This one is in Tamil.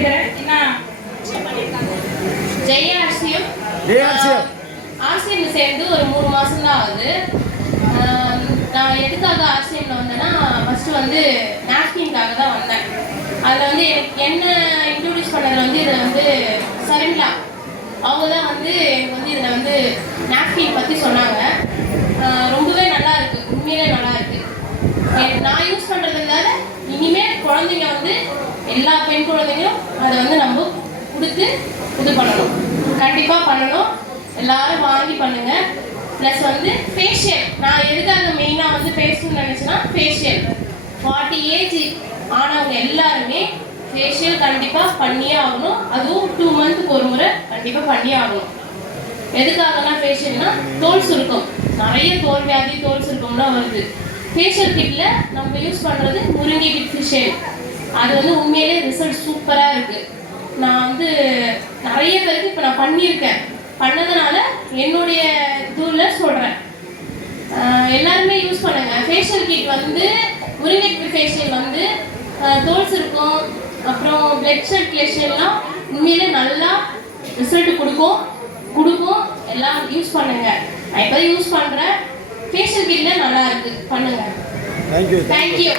எடுக்கிறேன். என்ன ஜெய ஆர்சிஎம் சேர்ந்து ஒரு 3 மாதம் தான் ஆகுது. நான் எதுக்காக ஆர்சிஎம்ல வந்தேன்னா ஃபர்ஸ்ட் வந்து நாப்கின்காக தான் வந்தேன். அதில் வந்து எனக்கு என்ன இன்ட்ரோடியூஸ் பண்ணதில் வந்து இதில் வந்து சரிங்களா அவங்க தான் வந்து எனக்கு வந்து இதில் வந்து நாப்கின் பற்றி சொன்னாங்க. ரொம்பவே நல்லா இருக்குது, உண்மையிலே நல்லா இருக்குது. நான் யூஸ் பண்ணுறதுனால இனிமேல் குழந்தைங்க வந்து எல்லா பெண் குழந்தைங்களும் அதை வந்து நம்ம கொடுத்து இது பண்ணணும், கண்டிப்பாக பண்ணணும். எல்லாரும் வாங்கி பண்ணுங்க. ப்ளஸ் வந்து ஃபேஷியல், நான் எதுக்காக மெயினாக வந்து பேசணும்னு நினச்சேன்னா ஃபேஷியல் 40 ஏஜ் ஆனவங்க எல்லாருமே ஃபேஷியல் கண்டிப்பாக பண்ணியே ஆகணும். அதுவும் 2 மந்த்துக்கு ஒரு முறை கண்டிப்பாக பண்ணியே ஆகணும். எதுக்காகனா ஃபேஷியல்னா தோல் சுருக்கம், நிறைய தோல் வியாதி தோல் சுருக்கம்லாம் வருது. ஃபேஷியல் கிட்டில் நம்ம யூஸ் பண்ணுறது முருங்கை கிட் ஃபேஷியல். அது வந்து உண்மையிலே ரிசல்ட் சூப்பராக இருக்குது. நான் வந்து நிறைய பேருக்கு இப்போ நான் பண்ணியிருக்கேன். பண்ணதுனால என்னுடைய இதுவில் சொல்கிறேன், எல்லாருமே யூஸ் பண்ணுங்க. ஃபேஷியல் கிட் வந்து முருங்கை ஃபேஷியல் வந்து தோல் சுருக்கம் அப்புறம் பிளட் சர்க்குலேஷன்லாம் உண்மையிலே நல்லா ரிசல்ட் கொடுக்கும். எல்லாம் யூஸ் பண்ணுங்க. நான் இப்போ யூஸ் பண்ணுறேன். ஃபேஷியல் கிட்ல நல்லா இருக்குது, பண்ணுங்க. தேங்க்யூ.